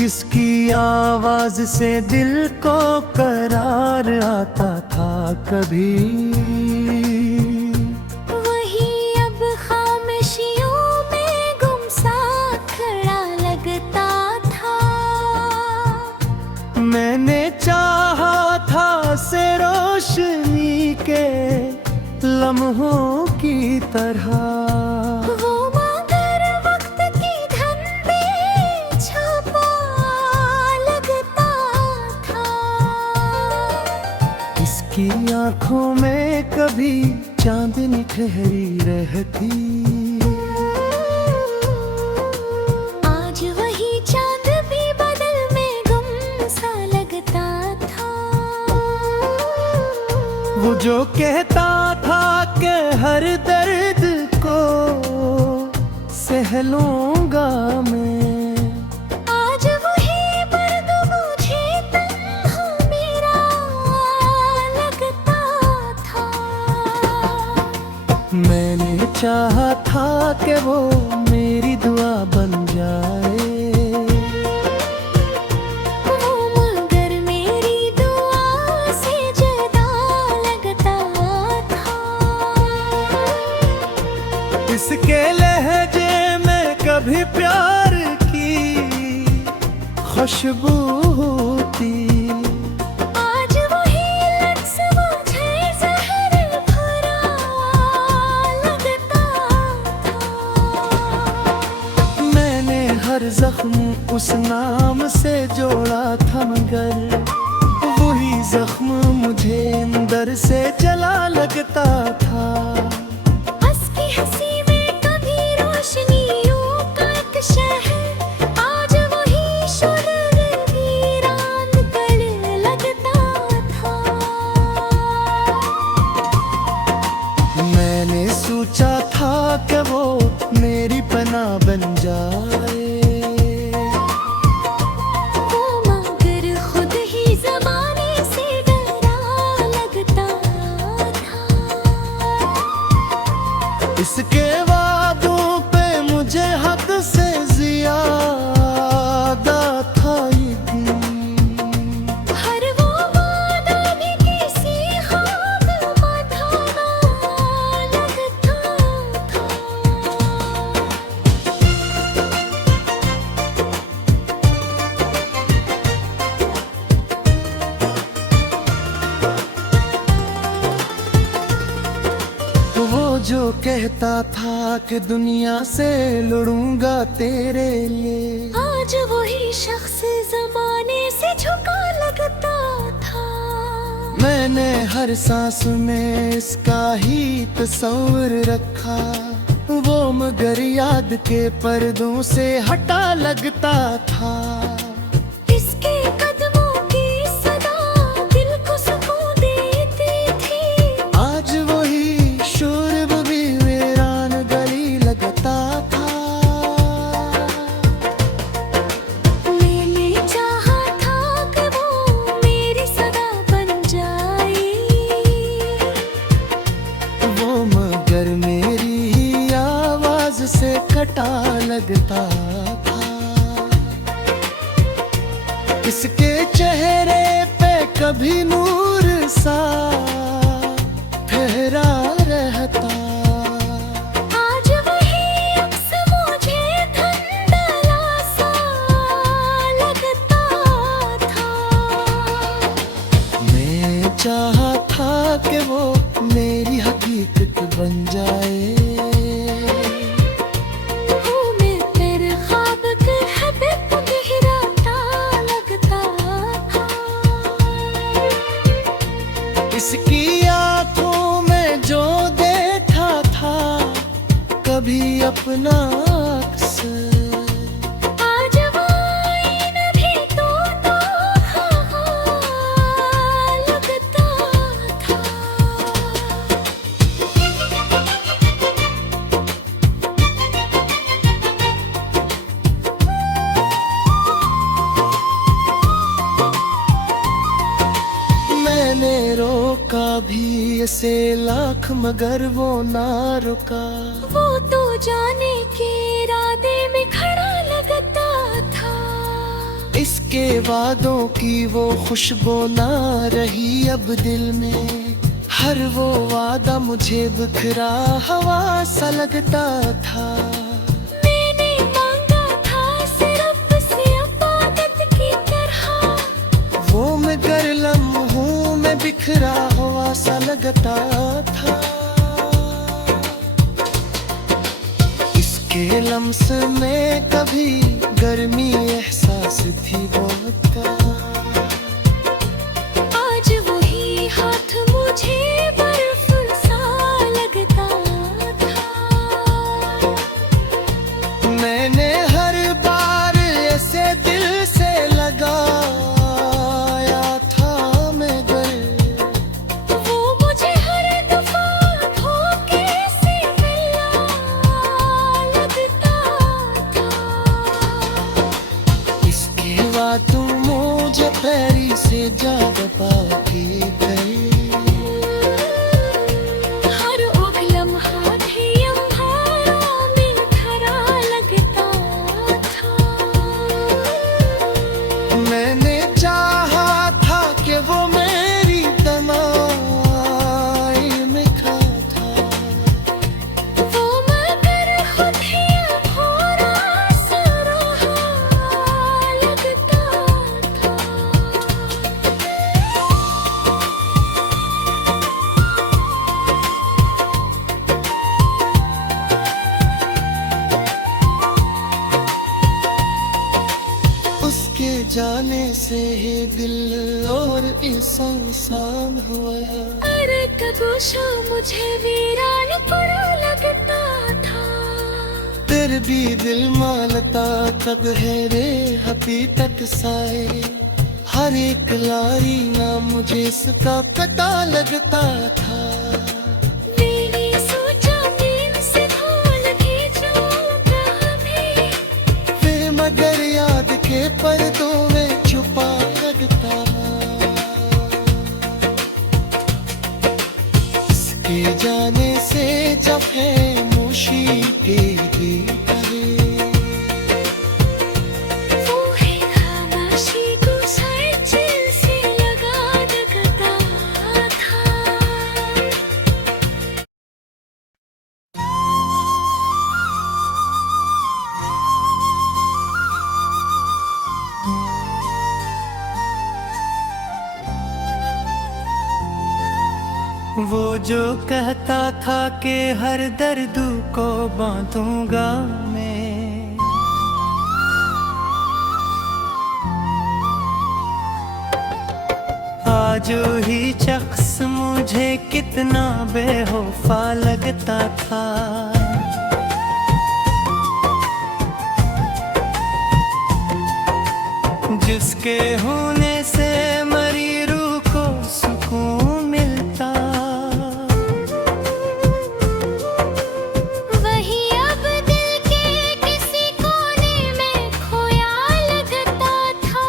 जिसकी आवाज से दिल को करार आता था कभी, वही अब खामोशियों में गुमसा खड़ा लगता था। मैंने चाहा था से रोशनी के लम्हों की तरह, वो मगर वक्त की धन पे छापा लगता था। इसकी आंखों में कभी चांदनी ठहरी रहती, आज वही चांद भी बदल में गुम सा लगता था। वो जो कहता था कि हर दर्द को सह लूंगा मैं, आज वही दर्द मुझे तन्हा मेरा लगता था। मैंने चाहा था कि वो मेरी दुआ बन जाए, वो मगर मेरी दुआ से जुदा लगता था। इसके लहजे में कभी प्यार की खुशबू होती, आज वही लफ्ज़ मुझे ज़हर भरा लगता था। मैंने हर जख्म उस नाम से जोड़ा था, मगर वही जख्म मुझे अंदर से जला लगता था। बस की हंसी में कभी रोशनियों का एक शहर, आज वही शोर वीरान गल लगता था। मैंने सोचा था कि वो मेरी पनाह बन जाए, वो मगर खुद ही ज़माने से डरा लगता था। इसके वादों पे मुझे हद से ज्यादा था यकीन, हर वो वादा भी किसी ख्वाब अधूरा लगता था। वो जो कहता था कि दुनिया से लड़ूंगा तेरे लिए, आज वही शख्स ज़माने से झुका लगता था। मैंने हर सांस में इसका ही तस्वीर रखा, वो मगर याद के पर्दों से हटा लगता था। इसके कदमों की सदा दिल को सुकून देती थी, आज वही शोर भी वीरान गली लगता था। मैंने चाहा था कि वो मेरी सदा बन जाए, वो मगर मेरी ही आवाज से कटा लगता था। इसके चेहरे पे कभी नूर सा ठहरा रहता, आज वही अक्स मुझे धुंधला सा लगता था। मैं चाहा था कि वो मेरी हकीकत बन जाए, वो मैं तेरे ख्वाब के हबीब गहराता लगता था। इसकी आंखों में जो देखा था कभी अपना अक्स, आज वो आईना भी तो लगता था। मैंने रोका भी इसे लाख, मगर वो ना रुका। वो तो जाने के इरादे में खड़ा लगता था। इसके वादों की वो खुशबू ना रही अब दिल में। हर वो वादा मुझे बिखरा हवा सा लगता था। मैंने मांगा था सिर्फ से इबादत की तरह, वो मगर लम्हों में बिखरा हुआ सा लगता था। इसके लम्स में कभी गर्मी एहसास थी बहुत का। आज वही हाथ मुझे बर्फ सा लगता था। मैंने हर बार ऐसे दिल से लगाया था मगर वो मुझे हर दफा धोखे से मिला लगता था। इसके बाद तुम मुझे पैरी से ज्यादा पाके गए। हर एक लम्हा भी अंधारों में खरा लगता था। मैंने चाहा था कि वो मेरी तन्हाई में खा था। वो मगर खुद ही अधूरा सा रहा लगता था। उसके जाने से ही दिल और इंसान हुआ। अरे कबूशा मुझे वीरान पूरा लगता था। फिर भी दिल मानता तब है रे हकीकत साए। हर एक लारी ना मुझे इसका पता लगता था। मैंने सोचा नींद से भूल के जाऊंगा भी, फिर मगर याद के पर्दों में छुपा लगता। इसके जाने से जब है मोशी के भी करे। वो है खामोशी को सैचिल से लगा लगता था। वो जो कहता था कि हर दर्द को बांधूंगा मैं, आज ही शख्स मुझे कितना बेवफा लगता था। जिसके होने से मरी रूह को सुकून मिलता। वही अब दिल के किसी कोने में खोया लगता था।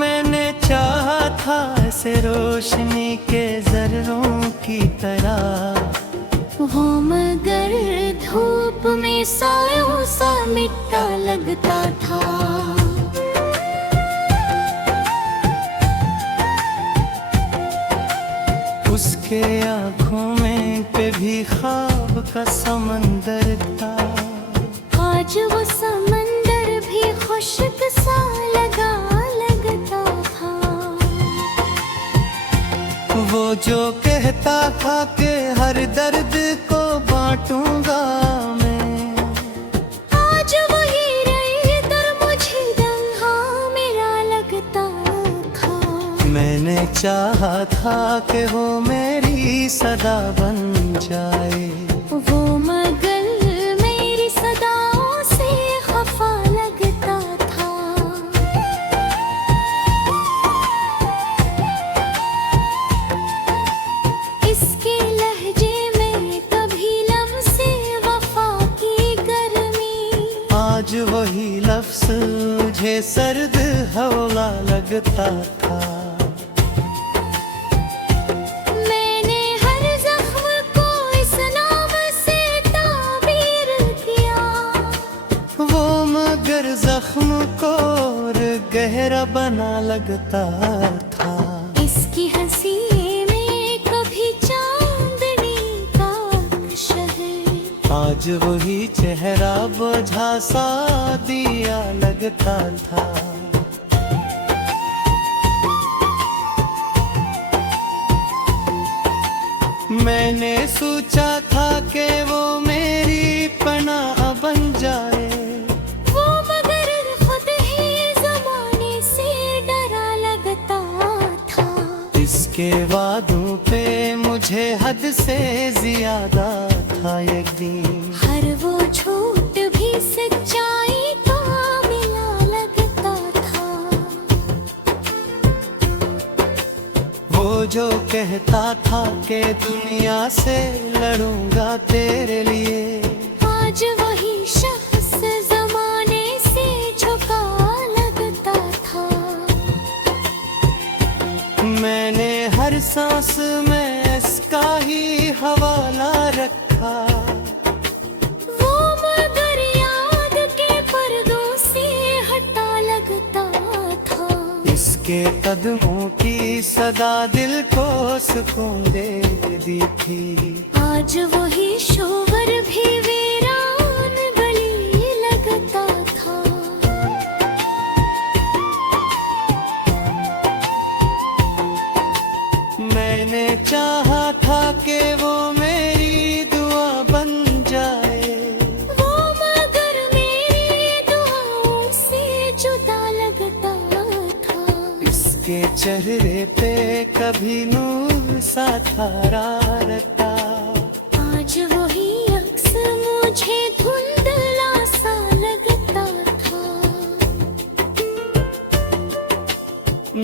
मैंने चाहा था ऐसे रोशनी के जर्रों की तरह। वो मगर धूप में सायों सा मिटता लगता था। उसके आँखों में पे भी ख्वाब का समंदर था। आज वो समंदर भी खुश्क सा लगा लगता था। वो जो कहता था कि हर दर्द को बांटूंगा मैं, आज वही रही दर मुझे दंगा मेरा लगता था। मैंने चाहा था कि वो मेरी सदा बन जाए। वो मगर मेरी सदाओं से खफा लगता था। इसके लहजे में कभी लम्से वफा की गर्मी। आज वही लफ्ज मुझे सर्द हवा लगता था। मैंने हर जख्म को इस नाम से ताबीर किया। वो मगर जख्म को मेरा बना लगता था। इसकी हंसी में कभी चांदनी का अक्ष है, आज वही चेहरा बोझा सा दिया लगता था। मैंने सोचा था कि वो मेरी पनाह बन जाए, वो मगर खुद ही जमाने से डरा लगता था। इसके वादों पे मुझे हद से ज्यादा था यकीन। हर वो झूठ भी सच्चाई का मिला लगता था। वो जो कहता था कि दुनिया से लड़ूंगा तेरे लिए, आज वही शख्स जमाने से झुका लगता था। मैंने हर सांस में इसका ही हवाला रखा। वो मगर याद के पर्दों से हटा लगता था। इसके कदमों की सदा दिल को सुकून दे दी थी। आज वही शोवर भी वीरान गली लगता था। मैंने चाहा था कि वो मेरी दुआ बन जाए, वो मगर मेरी दुआओं से जुदा लगता था। इसके चेहरे पे कभी नूर सा था रारता। आज वही अक्स मुझे धुंधला सा लगता था।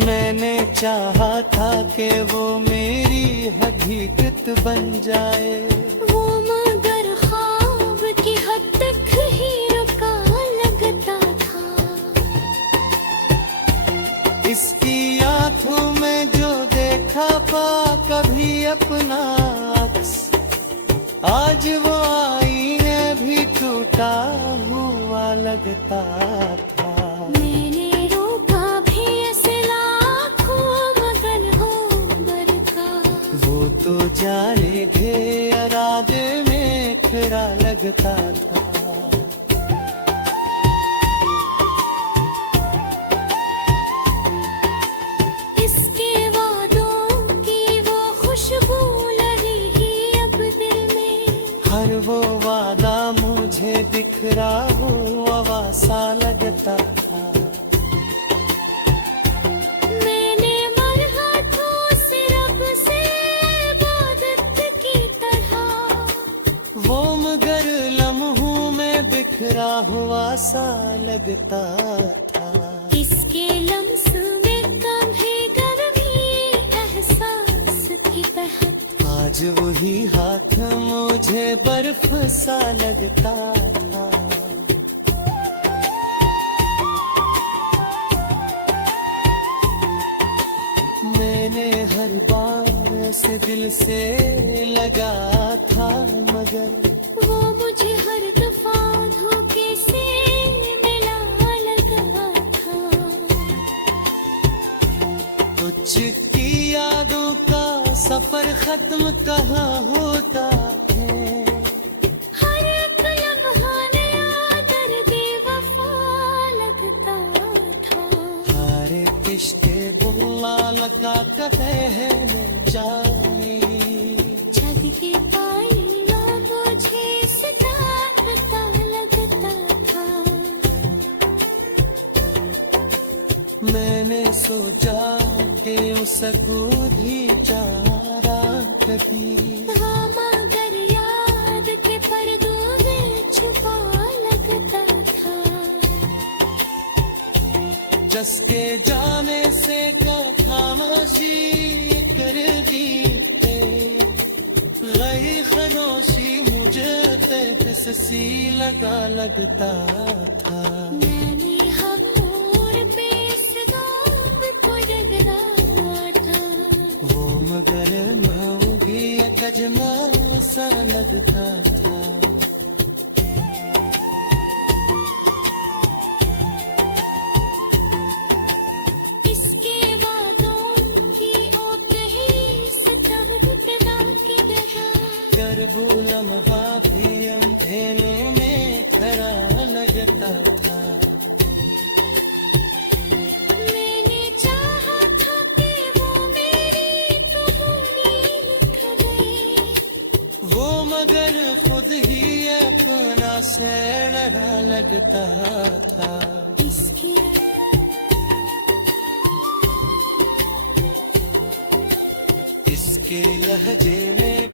मैंने चाहा था कि वो मेरी हकीकत बन जाए, वो मगर ख्वाब की हद तक ही रुका लगता था। इसकी आंखों में जो देखा पा कभी अपना अक्स, आज वो आईने भी टूटा हुआ लगता था। मैंने रोका भी ऐसे लाखों मगर हो बरखा। वो तो जाने थे इरादे में खरा लगता था। इसके वादों की वो खुशबू लगी ही अब दिल में। हर वो वादा मुझे दिखरा हुआ सा लगता था। मैंने मर हाथों से रब से इबादत की तरह। वो मगर लम्हों में बिखरा हुआ सा लगता था। इसके लम्स में कम है गर्मी एहसास की बहक। आज वही हाथ मुझे बर्फ सा लगता था। मैंने हर बार ऐसे दिल से लगा था मगर वो मुझे हर दफा धोखे से मिला लगा था। कुछ की यादों का सफर खत्म कहाँ होता है। हर एक लम्हा नया दर्द वफा लगता था। हर इश्क बुल्ला लगा कहने जाई, जग के पाइलों मुझे सितारता लगता था। मैंने सोचा कि उसको भी चारा कभी, हाँ मगर याद के पर्दों में छुपा लगता था। जसके जाने से को खामोशी कर दी थे, गई खनोशी मुझे तेज सी लगा लगता था। मैंने हम और बेसगाब को जगरा था। वो मगर मैं भी कजमा सा लगता था। कर लम्हा भी अंधेरे में खरा लगता था। मैंने चाहा था कि वो मेरी कहानी लिख ले, वो मगर खुद ही अपना से लड़ा लगता था। इसकी इसके लहजे में